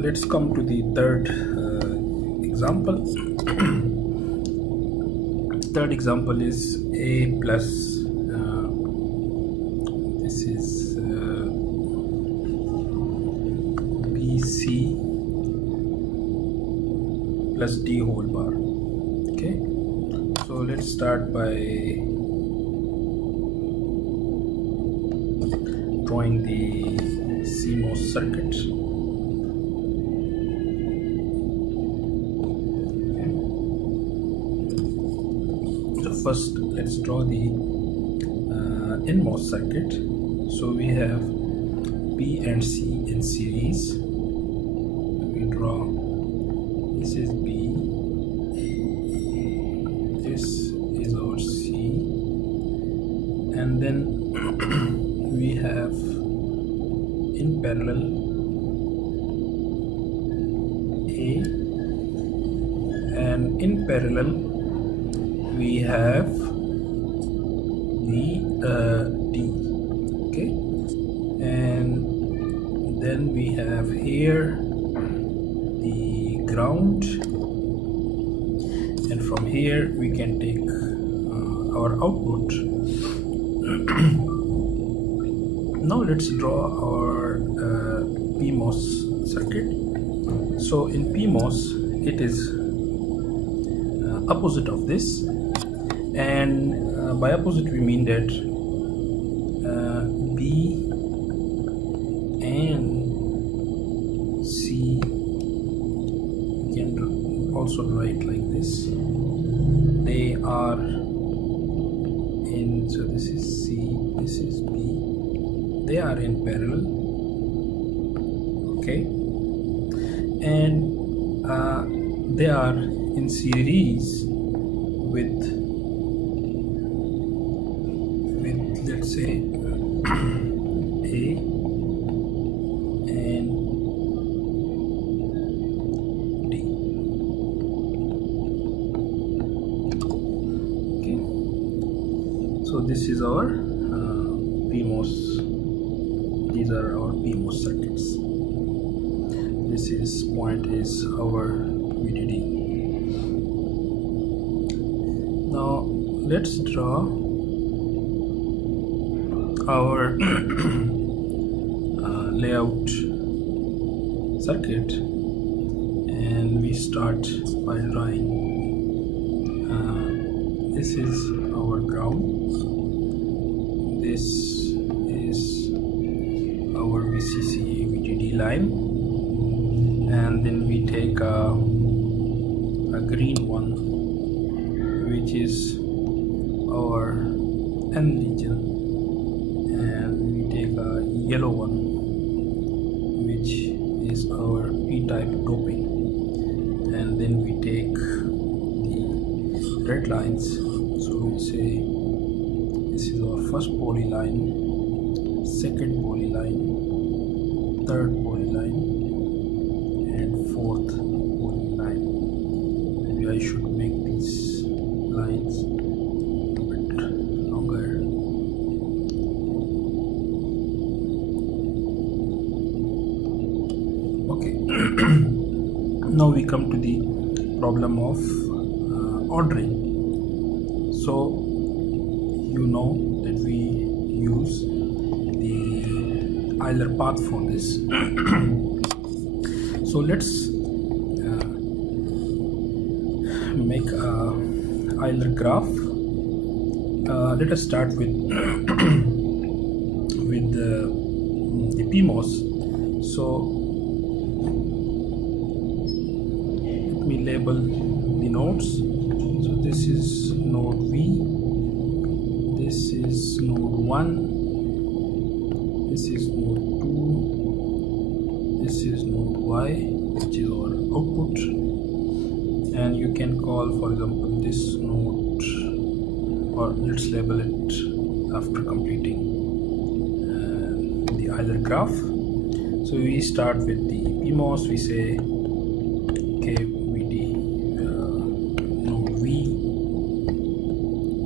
let's come to the third example. Third example is a plus this is bc plus d whole bar. Okay, so let's start by drawing the CMOS circuit. Okay. So first let's draw the NMOS circuit. So we have B and C in series. We draw, this is B, this is our C, and then we have in parallel A, and in parallel we have the D. Okay, and then we have here the ground, and from here we can take our output. Now let's draw our PMOS circuit. So in PMOS it is opposite of this, and by opposite we mean that B and C, we can also write like this. They are in, so this is C, this is B, they are in parallel. Okay, and they are in series with let's say A and D. Okay, so this is our PMOS. These are our PMOS circuits. This is point is our VDD. Now let's draw our layout circuit, and we start by drawing this is our ground, this is our VCC VDD line, and then we take a green one which is our N region, and we take a yellow one which is our p-type doping, and then we take the red lines. So we say this is our first polyline, second polyline, third polyline, and fourth polyline. Maybe I should make these lines a bit longer. Okay, now we come to the problem of ordering. So you know that we use the Euler path for this. So let's make a Euler graph. Let us start with with the PMOS. So let me label the nodes. So this is node V, this is node 1, this is node 2, this is node Y, which is our output, and you can call, for example, this node, or let's label it after completing the Euler graph. So we start with the PMOS. We say okay, VD node V,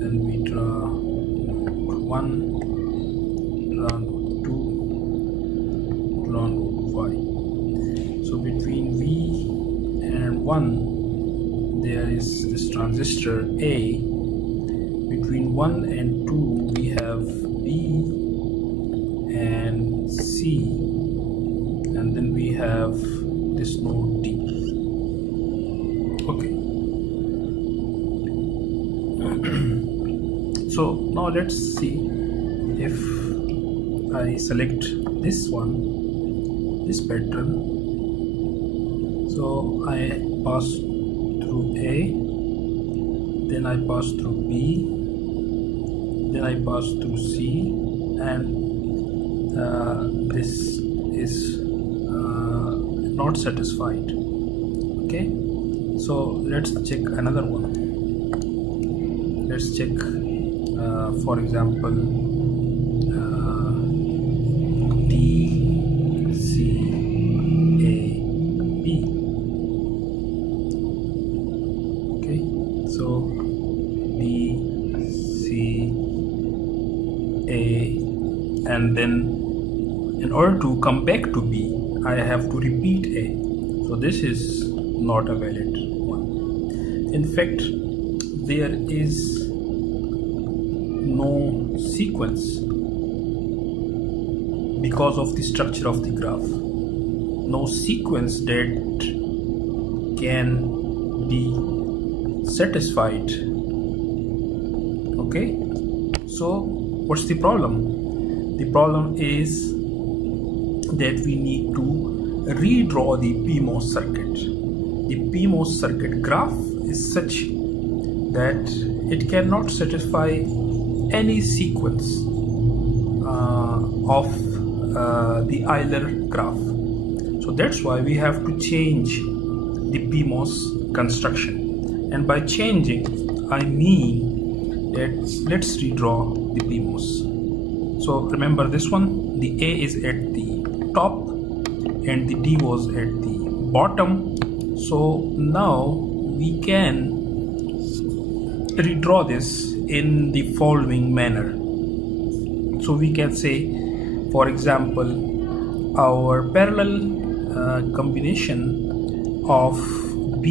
then we draw node 1, draw node 2, draw node Y. So between 1 there is this transistor A. Between 1 and 2 we have B and C, and then we have this node D. Okay. So now let's see if I select this one, this pattern. So I pass through A, then I pass through B, then I pass through C, and this is not satisfied. Okay, so let's check another one. Let's check for example D, C, A, B. Okay, so D, C, A, and then in order to come back to B, I have to repeat A. So this is not a valid one. In fact, there is no sequence because of the structure of the graph. No sequence that can be satisfied. Okay, so what's the problem? The problem is that we need to redraw the PMOS circuit. The PMOS circuit graph is such that it cannot satisfy any sequence of the Euler graph. So that's why we have to change the PMOS construction. And by changing, I mean that let's redraw the PMOS. So remember this one, the A is at the top and the D was at the bottom. So now we can redraw this in the following manner. So we can say, for example, our parallel combination of B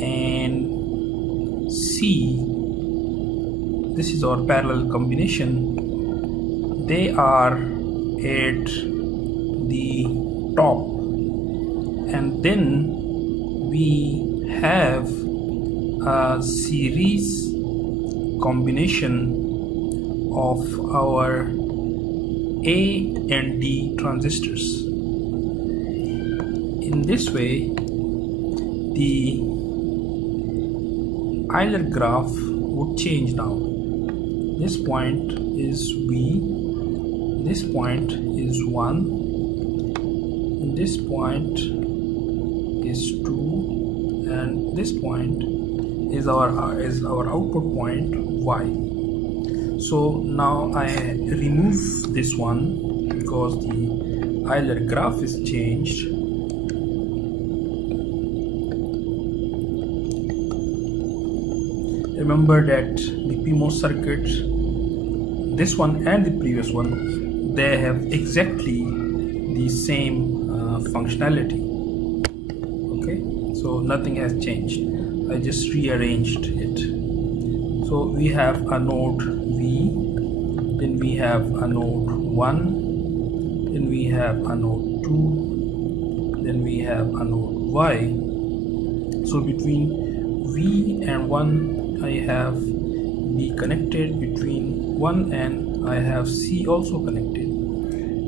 and C, this is our parallel combination. They are at the top, and then we have a series combination of our A and D transistors. In this way, the Euler graph would change now. This point is V, this point is 1, this point is 2, and this point is our output point Y. So now I remove this one because the Euler graph is changed. Remember that the PMOS circuit, this one and the previous one, they have exactly the same functionality. Okay, so nothing has changed. I just rearranged it. So we have a node V, then we have a node 1, then we have a node 2, then we have a node Y. So between V and 1 I have B connected, between 1 and I have C also connected,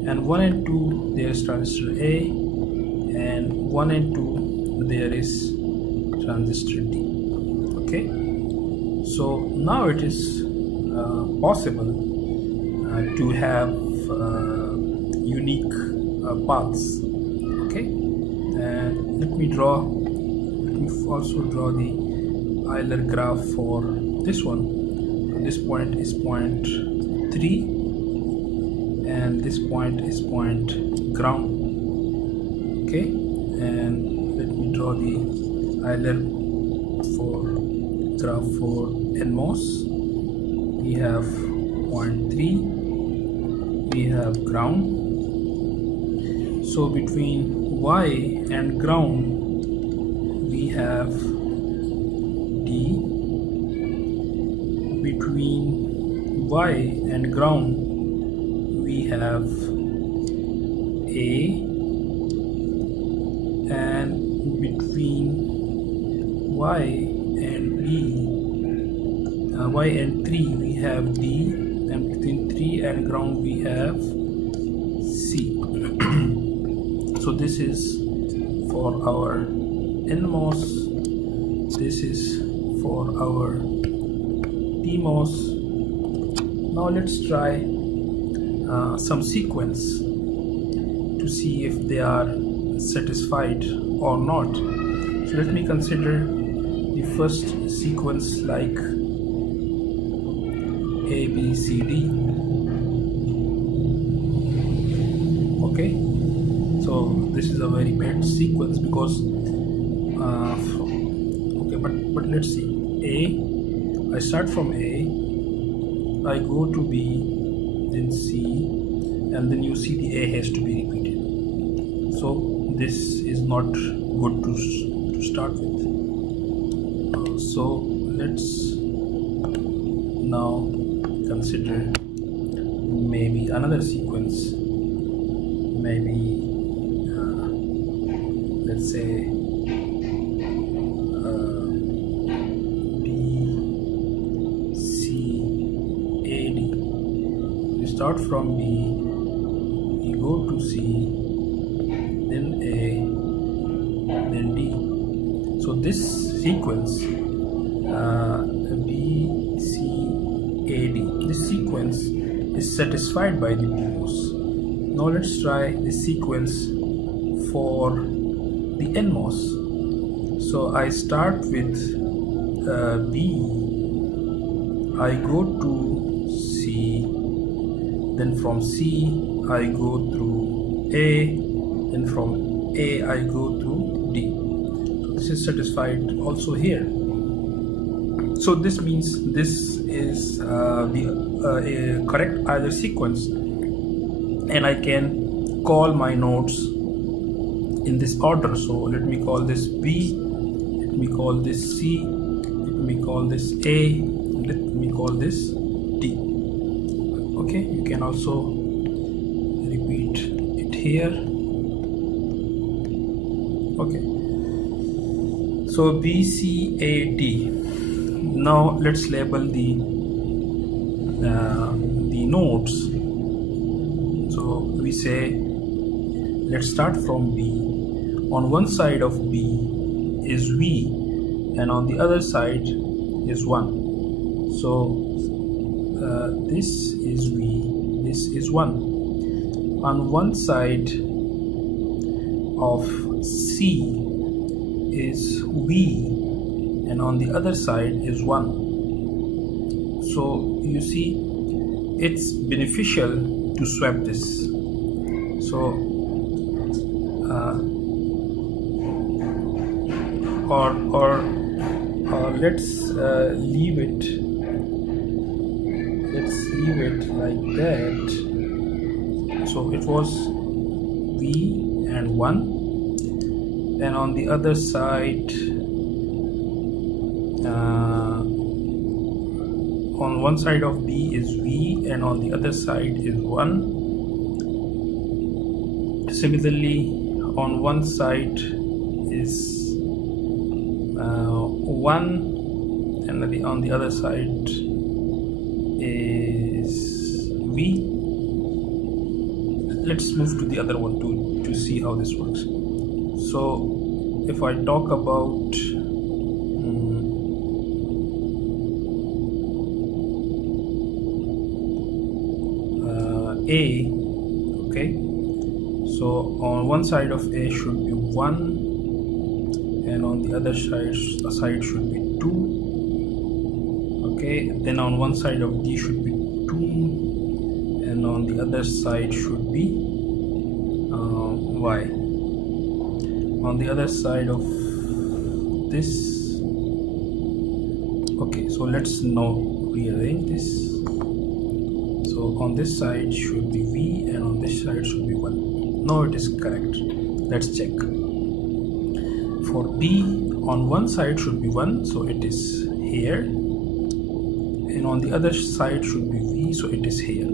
and 1 and 2 there is transistor A, and 1 and 2 there is transistor D. Okay, so now it is possible to have unique paths. Okay, and let me also draw the Euler graph for this one. This point is point 3 and this point is point ground. Okay, and let me draw the Euler graph for NMOS. We have point 3, we have ground. So between Y and ground have D. Between Y and ground we have A, and between Y and B, Y and 3 we have D, and between 3 and ground we have C. So this is for our NMOS, this is for our PMOS. Now let's try some sequence to see if they are satisfied or not. So let me consider the first sequence like A, B, C, D. Okay, so this is a very bad sequence because okay, but let's see. A, I start from A, I go to B, then C, and then you see the A has to be repeated. So this is not good to start with. So let's now consider maybe another sequence, maybe let's say B, C, A, D. We start from B, we go to C, then A, then D. So this sequence B, C, A, D, this sequence is satisfied by the PMOS. Now let's try the sequence for the NMOS. So I start with B, I go to C, then from C I go through A, then from A I go through D. So this is satisfied also here. So this means this is the correct either sequence, and I can call my nodes in this order. So let me call this B, let me call this C, let me call this A, let me call this D. Okay, you can also repeat it here. Okay, so B, C, A, D. Now let's label the nodes. So we say let's start from B. On one side of B is V, and on the other side is 1. So this is V, this is 1. On one side of C is V, and on the other side is 1. So you see it's beneficial to swap this. So or let's leave it like that. So it was V and 1, and on the other side on one side of B is V, and on the other side is 1. Similarly, on one side is 1, and on the other side is V. Let's move to the other one to see how this works. So if I talk about A, okay, so on one side of A should be 1, and on the other side should be 2. Okay, then on one side of D should be 2, and on the other side should be Y. On the other side of this, okay, so let's now rearrange this. So on this side should be V, and on this side should be 1. Now it is correct. Let's check. For B, on one side should be 1, so it is here, and on the other side should be V, so it is here.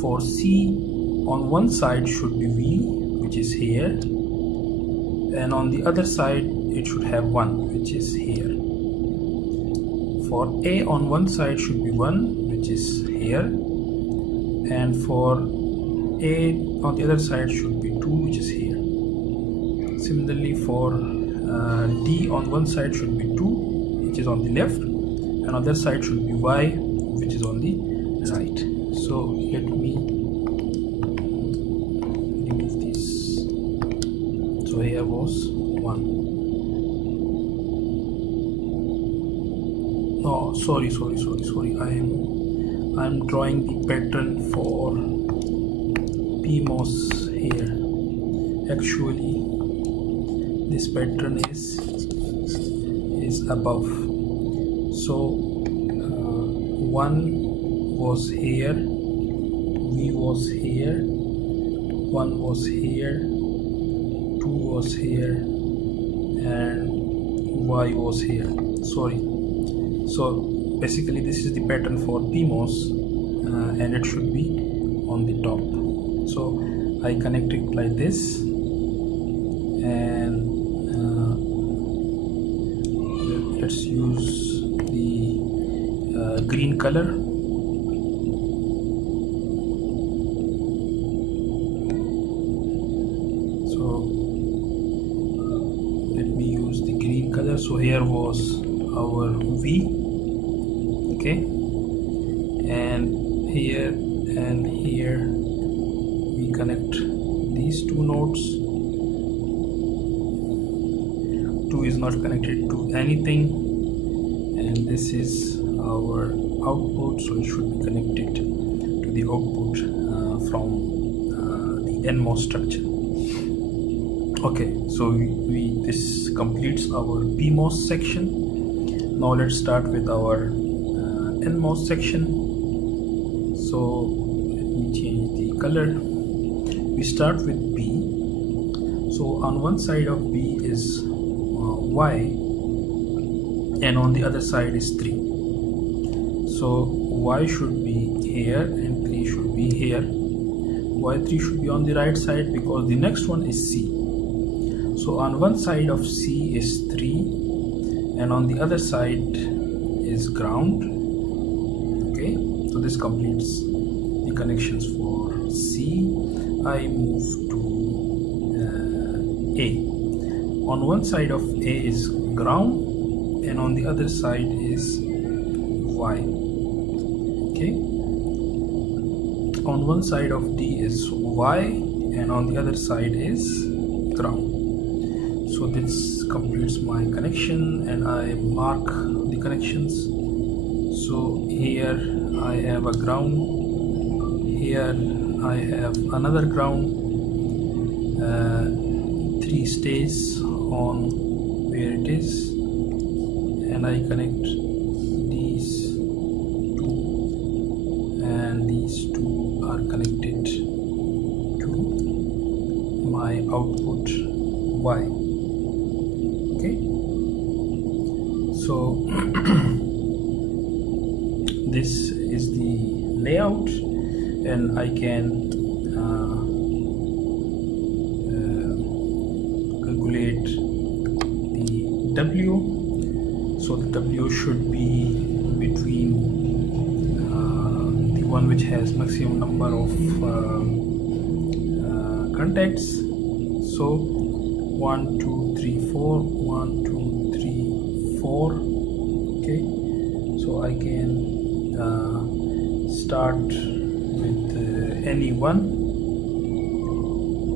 For C, on one side should be V, which is here, and on the other side it should have 1, which is here. For A, on one side should be 1, which is here, and for A on the other side should be 2, which is here. Similarly, for D, on one side should be 2, which is on the left, and on the other side should be Y, which is on the right. So let me remove this. So here was 1. Oh, sorry. I'm drawing the pattern for PMOS here. Actually, this pattern is above. So 1 was here, V was here, 1 was here, 2 was here, and Y was here. Sorry. So basically this is the pattern for PMOS, and it should be on the top. So I connect it like this, and let's use the green color. So let me use the green color. So here was our V, okay, and here and here we connect these two nodes. 2 is not connected to anything, and this is our output, so it should be connected to the output from the NMOS structure. Okay, so this completes our PMOS section. Now let's start with our NMOS section. So let me change the color. We start with B. So on one side of B is Y, and on the other side is 3. So Y should be here and 3 should be here. Y3 should be on the right side because the next one is C. So on one side of C is 3, and on the other side is ground. Okay, so this completes the connections for C. I move to A. On one side of A is ground, and on the other side is Y. Okay, on one side of D is Y, and on the other side is ground. So this completes my connection, and I mark the connections. So here I have a ground, here I have another ground, 3 stays on where it is, and I connect these two, and these two are connected to my output Y. Okay, so this is the layout, and I can calculate the W. So the W should be between the one which has maximum number of contacts. So 1 2 3 4, 1 2 3 4. Okay, so I can start with any one.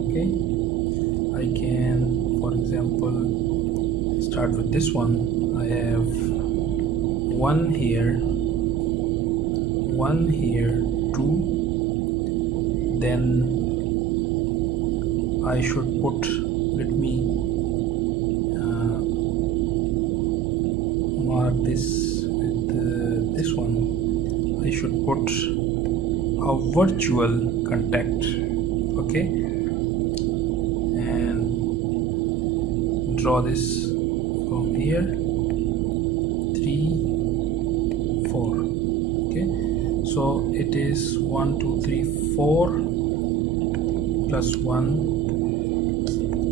Okay, I can, for example, start with this one. I have 1 here, 1 here, 2. Then I should put, let me mark this with this one. I should put a virtual contact. Okay, and draw this here, 3, 4. Okay, so it is 1 2 3 4 plus 1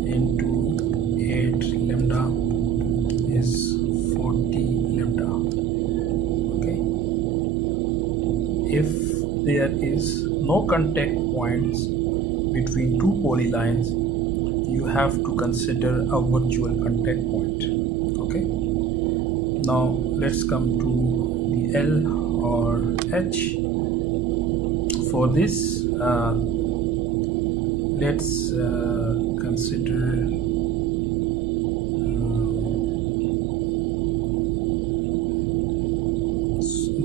into 8 lambda is 40 lambda. Okay, if there is no contact points between two polylines, you have to consider a virtual contact point. Okay, now let's come to the L or H. For this, let's consider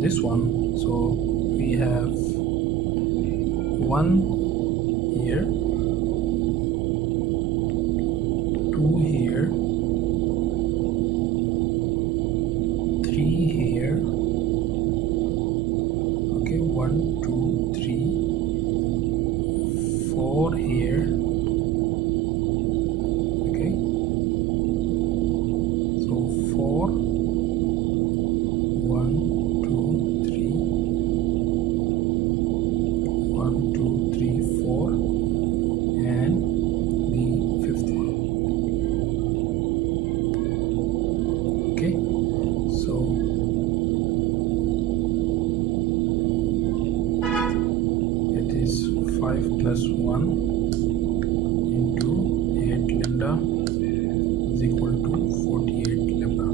this one. So we have 1 here, 2 here, 3 here. Okay, 1 2 3 4 here. Okay, so 4 1 2 3 1 2 3 4 and the fifth one. Okay, so it is 5 plus 1 into 8 lambda is equal to 48 lambda.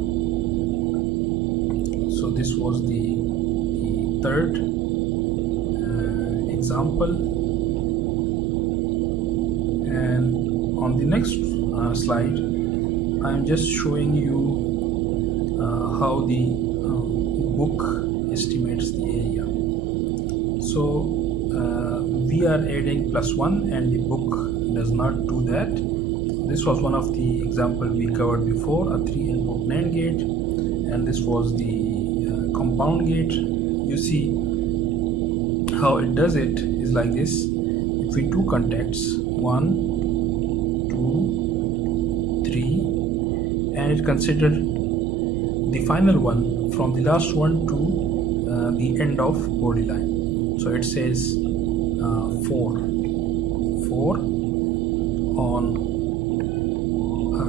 So this was the third example, and on the next slide I am just showing you how the book estimates the area. So we are adding plus 1 and the book does not do that. This was one of the example we covered before, a 3-input NAND gate, and this was the compound gate. You see how it does it is like this: between two contacts, 1 2 3, and it considered the final one from the last one to the end of polyline. So it says 4 on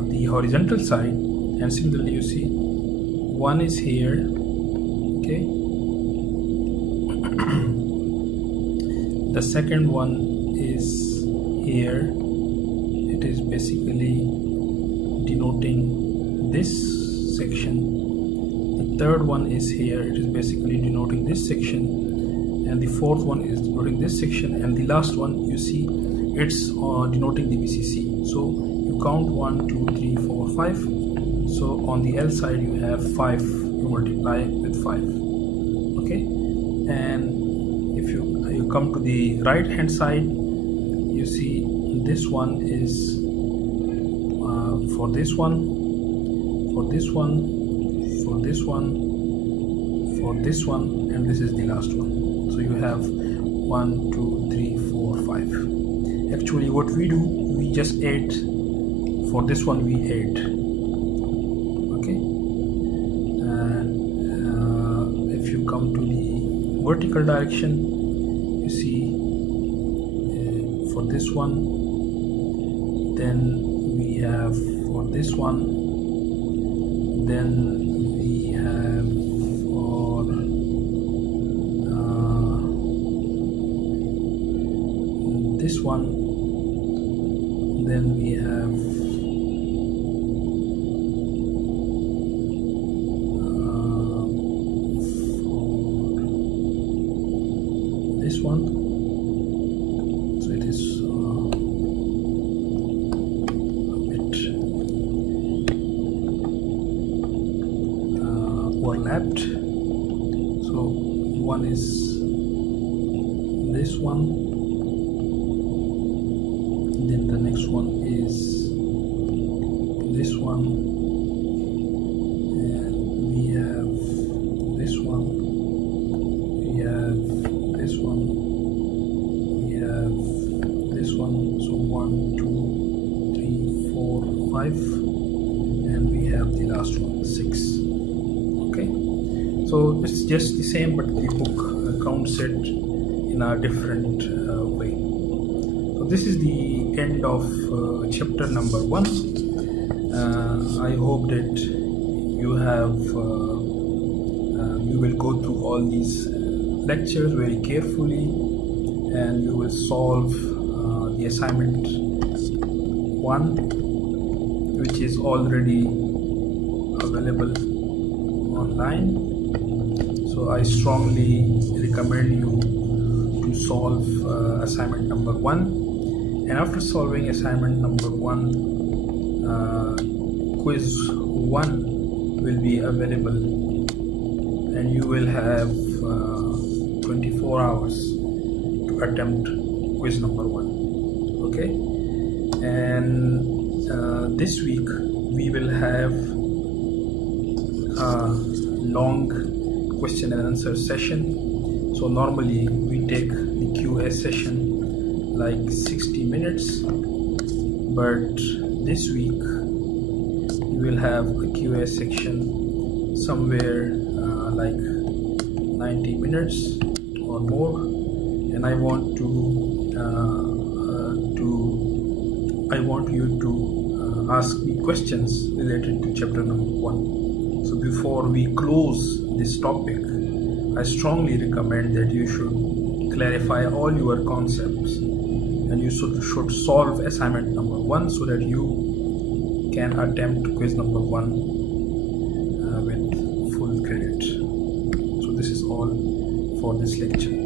the horizontal side, and similarly you see 1 is here. Okay, the second one is here. It is basically denoting this section. The third one is here. It is basically denoting this section, and the fourth one is denoting this section, and the last one you see it's denoting the VCC. So you count 1 2 3 4 5. So on the L side you have 5, you multiply with 5. Okay, and if you come to the right hand side, you see this one is for this one, for this one, for this one, for this one, and this is the last one. So you have 1 2 3 4 5. Actually what we do, we just add. For this one we add. Okay, and if you come to the vertical direction, you see for this one, then we have for this one, then we have for this one, then we have this one. So it is a bit overlapped. So one is this one, then the next one is this one, and we have this one, we have this one, we have this one. So 1 2 3 4 5, and we have the last one 6. Okay, so it's just the same, but the book counts it in a different way. So this is the end of chapter number 1. I hope that you have you will go through all these lectures very carefully, and you will solve the assignment 1, which is already available online. So I strongly recommend you to solve assignment number 1, and after solving assignment number 1, quiz 1 will be available, and you will have 24 hours to attempt quiz number 1. Okay, and this week we will have a long question and answer session. So normally we take the QA session like 60 minutes, but this week we will have a QA section somewhere like 90 minutes or more, and I want you to ask me questions related to chapter number 1. So before we close this topic, I strongly recommend that you should clarify all your concepts, and you should solve assignment number 1 so that you can attempt quiz number 1 with full credit. So this is all for this lecture.